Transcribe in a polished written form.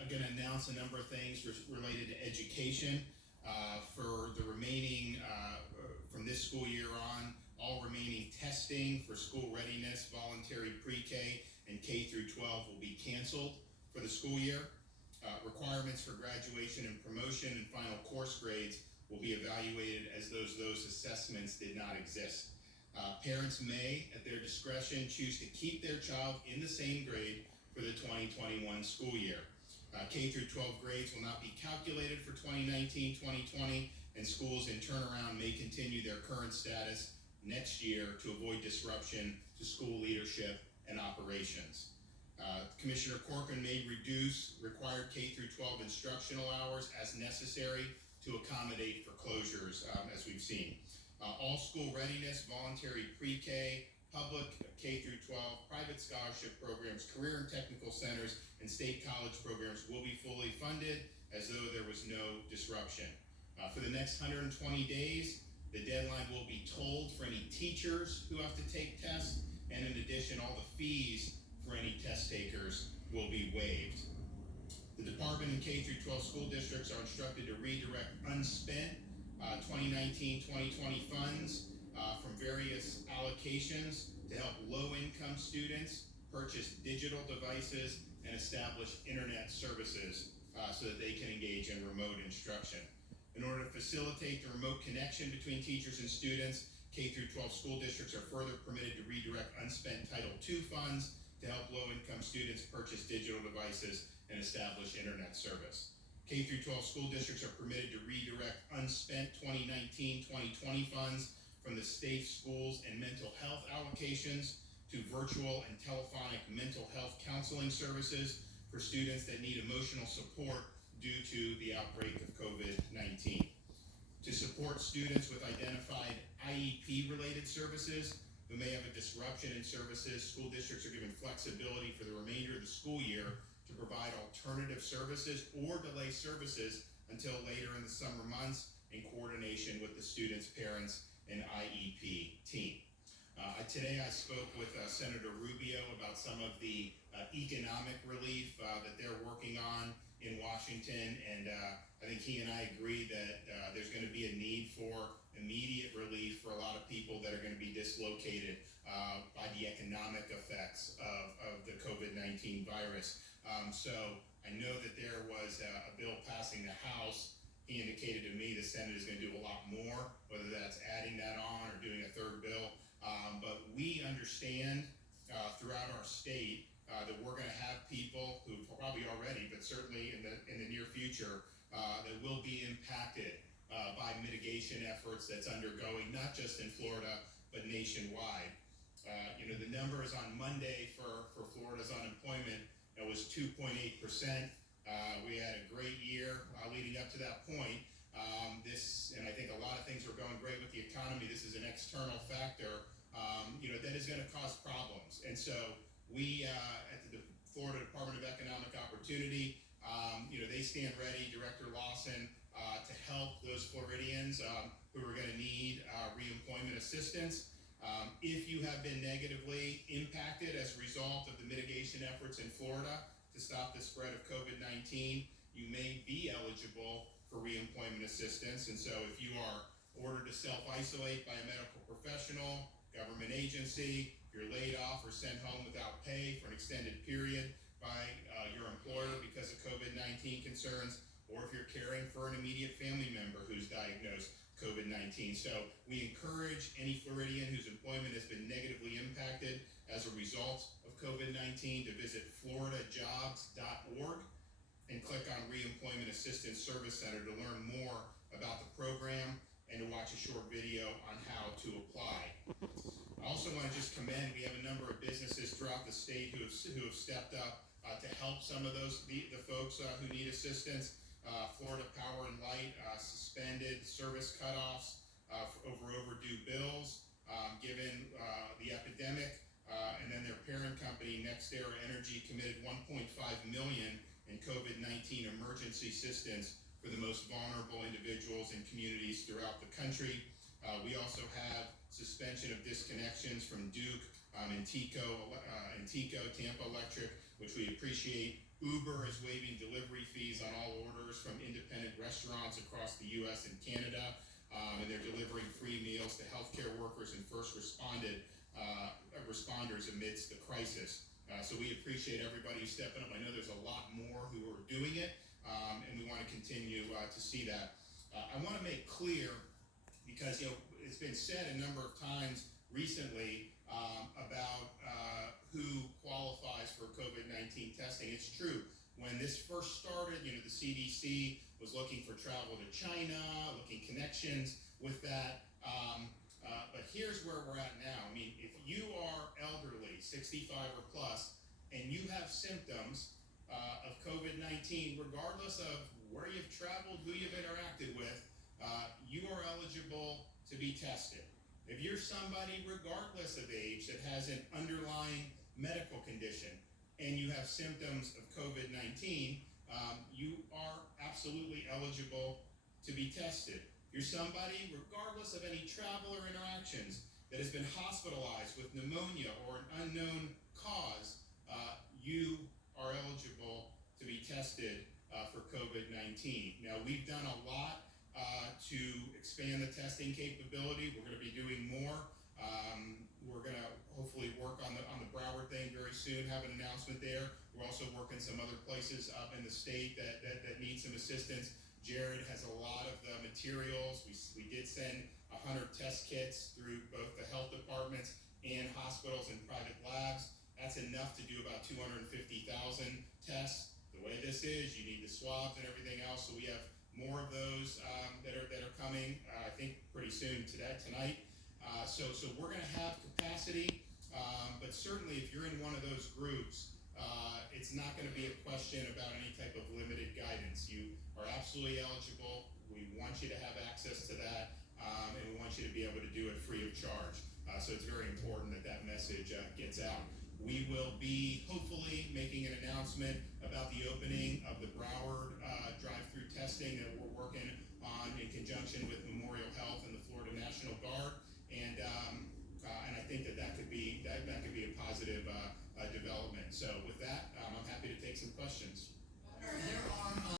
we're going to announce a number of things related to education for the remaining, from this school year on, all remaining testing for school readiness, voluntary pre-K, and K through 12 will be canceled for the school year. Requirements for graduation and promotion and final course grades will be evaluated as those assessments did not exist. Parents may, at their discretion, choose to keep their child in the same grade for the 2021 school year. K through 12 grades will not be calculated for 2019-2020, and schools in turnaround may continue their current status next year to avoid disruption to school leadership and operations. Commissioner Corcoran may reduce required K through 12 instructional hours as necessary to accommodate for closures, as we've seen. All school readiness, voluntary pre-K, public K through 12, private scholarship programs, career and technical centers, and state college programs will be fully funded as though there was no disruption. For the next 120 days, the deadline will be tolled for any teachers who have to take tests, and in addition, all the fees for any test takers will be waived. The department and K through 12 school districts are instructed to redirect unspent 2019-2020 funds from various allocations to help low-income students purchase digital devices and establish internet services so that they can engage in remote instruction. In order to facilitate the remote connection between teachers and students, K through 12 school districts are further permitted to redirect unspent Title II funds to help low-income students purchase digital devices and establish internet service. K through 12 school districts are permitted to redirect unspent 2019-2020 funds from the state schools and mental health allocations to virtual and telephonic mental health counseling services for students that need emotional support due to the outbreak of COVID-19. To support students with identified IEP-related services who may have a disruption in services, school districts are given flexibility for the remainder of the school year to provide alternative services or delay services until later in the summer months in coordination with the students' parents and IEP team. Today I spoke with Senator Rubio about some of the economic relief that they're working on in Washington, and I think he and I agree that there's going to be a need for immediate relief for a lot of people that are going to be dislocated by the economic effects of the COVID-19 virus. So I know that there was a bill passing the House. He indicated to me the Senate is going to do a lot more, whether that's adding that on or doing a third bill. But we understand throughout our state that we're going to have people who probably already, but certainly in the near future, that will be impacted by mitigation efforts that's undergoing, not just in Florida, but nationwide. The numbers on Monday for Florida's unemployment was 2.8%. We had a great year leading up to that point. And I think a lot of things were going great with the economy. This is an external factor, that is going to cause problems. And so we, at the Florida Department of Economic Opportunity, they stand ready, Director Lawson, to help those Floridians who are going to need reemployment assistance. If you have been negatively impacted as a result of the mitigation efforts in Florida to stop the spread of COVID-19, you may be eligible for reemployment assistance. And so if you are ordered to self-isolate by a medical professional, government agency, you're laid off or sent home without pay for an extended period by your employer because of COVID-19 concerns, or if you're caring for an immediate family member who's diagnosed COVID-19. So we encourage any Floridian whose employment has been negatively impacted as a result of COVID-19 to visit floridajobs.org and click on Reemployment Assistance Service Center to learn more about the program and to watch a short video on how to apply. I also want to just commend, we have a number of businesses throughout the state who have stepped up to help some of the folks who need assistance. Florida Power and Light suspended service cutoffs over overdue bills given the epidemic, and then their parent company, NextEra Energy, committed $1.5 million in COVID-19 emergency assistance for the most vulnerable individuals and communities throughout the country. We also have suspension of disconnections from Duke and Tampa Electric, which we appreciate Uber is waiving delivery fees on all orders from independent restaurants across the U.S. and Canada, and they're delivering free meals to healthcare workers and first responders amidst the crisis. So we appreciate everybody who's stepping up. I know there's a lot more who are doing it, and we want to continue to see that. I want to make clear, because it's been said a number of times recently about who qualifies for COVID-19 testing. It's true. When this first started, the CDC was looking for travel to China, looking connections with that. But here's where we're at now. I mean, if you are elderly, 65 or plus, and you have symptoms of COVID-19, regardless of where you've traveled, who you've interacted with, you are eligible to be tested. If you're somebody, regardless of age, that has an underlying medical condition and you have symptoms of COVID-19, you are absolutely eligible to be tested. If you're somebody, regardless of any travel or interactions, that has been hospitalized with pneumonia or an unknown cause, you are eligible to be tested for COVID-19. Now, we've done a lot to expand the testing capability. We're going to be doing more. We're going to hopefully work on the Broward thing very soon, have an announcement there. We're also working some other places up in the state that need some assistance. Jared has a lot of the materials. We did send 100 test kits through both the health departments and hospitals and private labs. That's enough to do about 250,000 tests. The way this is, you need the swabs and everything else. So we have more of those that are coming, I think, pretty soon tonight. So we're going to have capacity, but certainly if you're in one of those groups, it's not going to be a question about any type of limited guidance. You are absolutely eligible. We want you to have access to that, and we want you to be able to do it free of charge. So it's very important that message gets out. We will be hopefully making an announcement about the opening